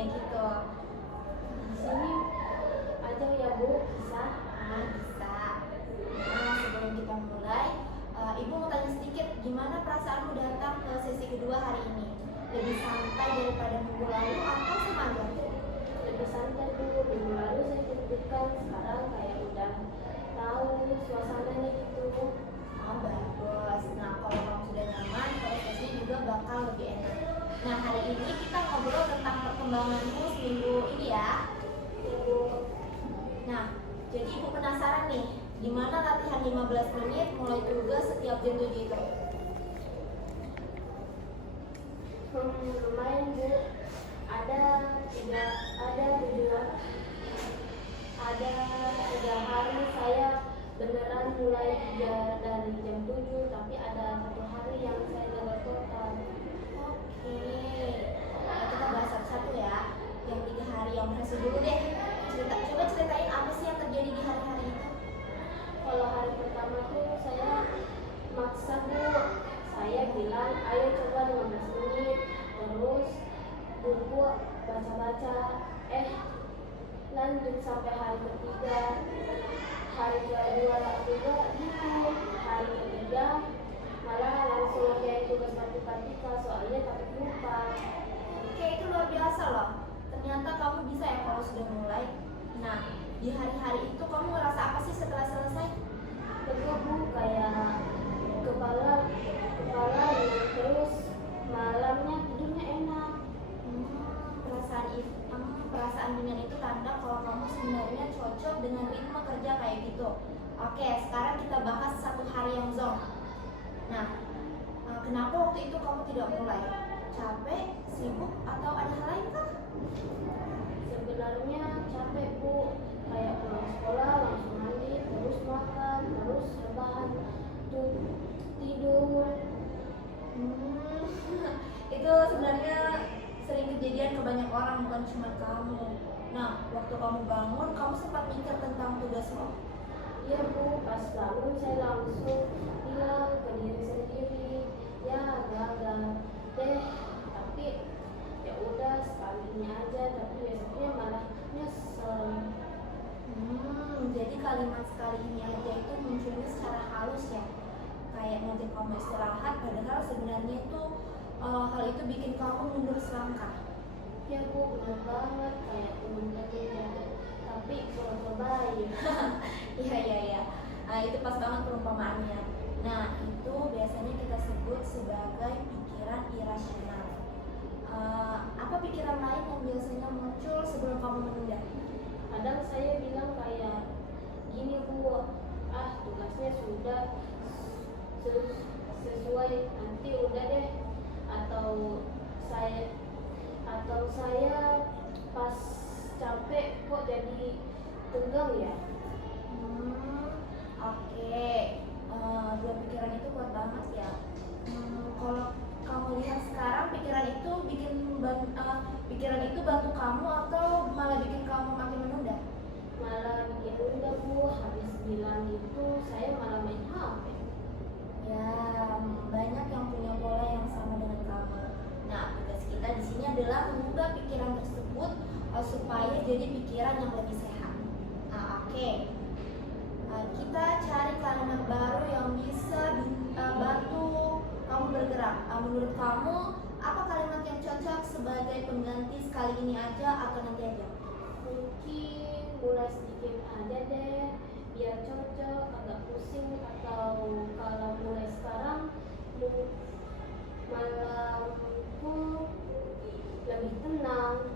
ya gitu. Di sini aja ya Bu, bisa? Bisa. Nah, sebelum kita mulai, Ibu mau tanya sedikit, gimana perasaanmu datang ke sesi kedua hari ini? Lebih santai daripada minggu lalu atau semangat? Lebih santai Bu, minggu lalu saya deg-degan, sekarang kayak udah tahu suasananya gitu. Oh, bagus. Nah, kalau kamu sudah nyaman, prosesnya juga bakal lebih enak. Nah, hari ini kita ngobrol tentang perkembanganmu seminggu ini ya. Ibu, Nah, jadi Ibu penasaran nih, gimana latihan 15 menit mulai tugas setiap jam 7 itu? lumayan Bu, ada tujuan, ada 3 hari saya beneran mulai dari jam 7, tapi ada 1 hari yang saya gagal total. Oke, kita bahas satu-satu ya. Yang 3 hari yang berhasil dulu deh. Coba ceritain apa sih yang terjadi di hari-hari itu? Kalau hari pertama tuh saya maksa Bu, saya bilang ayo coba 15 menit, terus buku baca-baca, lanjut sampai hari ketiga, hari kedua juga gitu, hari ketiga malah langsung kayak tugas matematika soalnya takut lupa. Oke, itu luar biasa loh. Ternyata kamu bisa ya kalau sudah mulai. Nah, di hari-hari itu kamu ngerasa apa sih setelah selesai? Betul Bu, kayak kepala terus malamnya tidurnya enak. Perasaan dengan itu tanda kalau kamu sebenarnya cocok dengan ritme kerja kayak gitu. Oke, sekarang kita bahas 1 hari yang zonk. Nah, kenapa waktu itu kamu tidak mulai? Capek, sibuk, atau ada hal lain kah? Sebenarnya capek Bu, kayak pulang sekolah langsung mandi, terus makan, terus rebahan, tuh tidur. Itu sebenarnya sering kejadian ke banyak orang, bukan cuma kamu. Nah, waktu kamu bangun, kamu sempat mikir tentang tugasmu? Iya Bu, pas bangun saya langsung bilang ke diri sendiri, ya gagal deh, tapi ya udah sekalinya aja, tapi besoknya malah nyesel. Jadi kalimat sekali ini aja itu munculnya secara halus ya, kayak ngajak kamu istirahat, padahal sebenarnya itu hal itu bikin kamu mundur selangkah. Ya Bu, benar banget, kayak temen-temen tapi kurang terbaik. Iya. Itu pas banget perumpamaannya. Nah, itu biasanya kita sebut sebagai pikiran irasional. Apa pikiran lain yang biasanya muncul sebelum kamu menunda? Kadang saya bilang kayak gini Bu, tugasnya sudah sesuai, nanti udah deh, atau saya pas capek kok jadi tegang ya. Oke. Dua pikiran itu kuat banget ya. Kalau kamu lihat sekarang, pikiran itu bantu kamu atau malah bikin kamu makin menunda? Malah bikin nunda Bu, habis bilang itu saya malah main HP. Ya, banyak yang punya pola yang sama dengan kamu. Nah, tugas kita di sini adalah mengubah pikiran tersebut supaya jadi pikiran yang lebih sehat. Oke. Kita cari kalimat baru yang bisa bantu kamu bergerak. Menurut kamu, apa kalimat yang cocok sebagai pengganti sekali ini aja atau nanti aja? Mungkin mulai sedikit aja deh, biar cocok, agak pusing, atau kalau mulai sekarang malamku lebih tenang.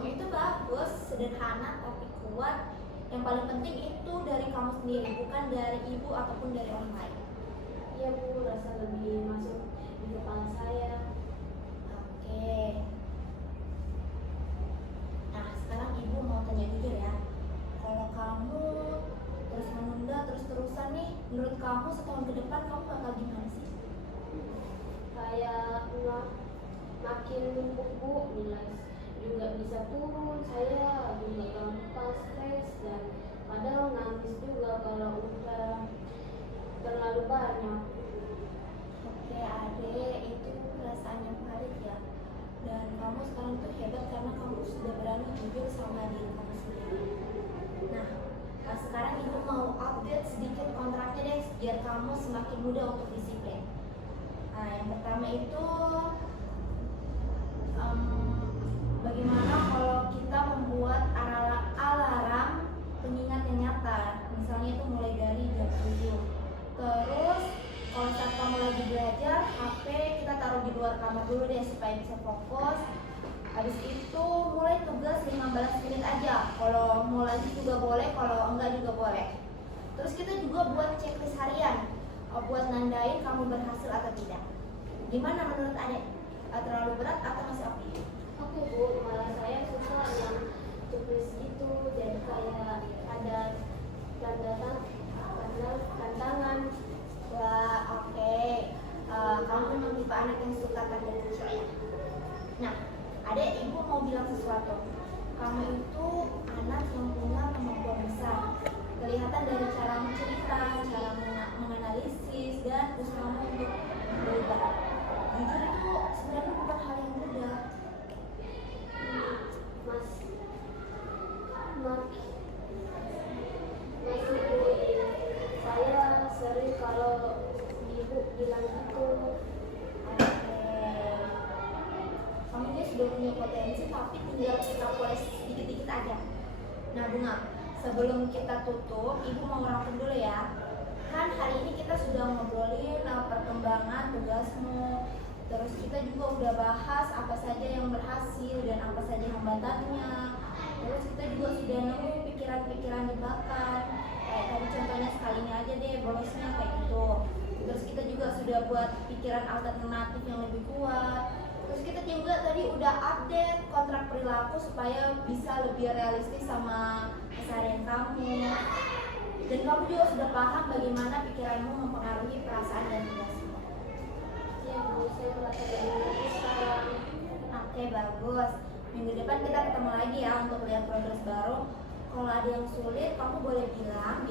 Itu bagus, sederhana tapi kuat. Yang paling penting itu dari kamu sendiri, bukan dari ibu ataupun dari orang lain. Iya Bu, rasa lebih masuk di kepala saya. Oke. Nah, sekarang ibu mau tanya jujur ya. Kalau kamu terus menunda terus-terusan nih, menurut kamu setahun ke depan kamu bakal gimana sih? Kayak makin numpuk Bu, nilai juga bisa turun, saya juga gampang stres dan kadang nangis juga kalau udah terlalu banyak. Oke, Ade, itu perasaan yang valid ya. Dan kamu sekarang tuh hebat karena kamu sudah berani jujur sama diri kamu sendiri. Nah, sekarang ibu mau update sedikit kontraknya deh, biar kamu semakin mudah untuk disiplin. Nah, yang pertama itu bagaimana kalau kita membuat alarm pengingat yang nyata, misalnya itu mulai dari jam 7. Terus kalau saat kamu lagi belajar, HP kita taruh di luar kamar dulu deh supaya bisa fokus. Habis itu mulai tugas 15 menit aja. Kalau mau lanjut juga boleh, kalau enggak juga boleh. Terus kita juga buat checklist harian, buat nandain kamu berhasil atau tidak. Gimana menurut adek? Terlalu berat atau masih oke? Oke Bu, malah saya suka yang checklist gitu, jadi kayak ada tantangan. Wah, oke. Kamu memang tipe anak yang suka tanda lucu ya. Nah, adek, ibu mau bilang sesuatu. Kamu itu anak yang punya kemampuan besar. Kelihatan dari cara cerita, cara menganalisis, dan usahamu untuk belajar. Jujur itu sebenarnya bukan hal yang mudah. Mas saya sering kalau ibu bilang gitu. Oke. Kamu ini sudah punya potensi, tapi tinggal kita poles sedikit-sedikit aja. Nah, Bunga, sebelum kita tutup, ibu mau ngerangkum dulu ya. Kan hari ini kita sudah ngobrolin perkembangan tugasmu. Terus kita juga udah bahas apa saja yang berhasil dan apa saja hambatannya. Terus kita juga sudah nemu pikiran-pikiran jebakan. Kayak tadi contohnya sekalinya aja deh bolosnya kayak gitu. Terus kita juga sudah buat pikiran alternatif yang lebih kuat. Terus kita juga tadi udah update kontrak perilaku supaya bisa lebih realistis sama keseharian kamu. Dan kamu juga sudah paham bagaimana pikiranmu mempengaruhi perasaan dan tugasmu. Ya Bu, saya merasa lebih baik sekarang. Oke, bagus. Minggu depan kita ketemu lagi ya untuk lihat progres baru. Kalau ada yang sulit, kamu boleh bilang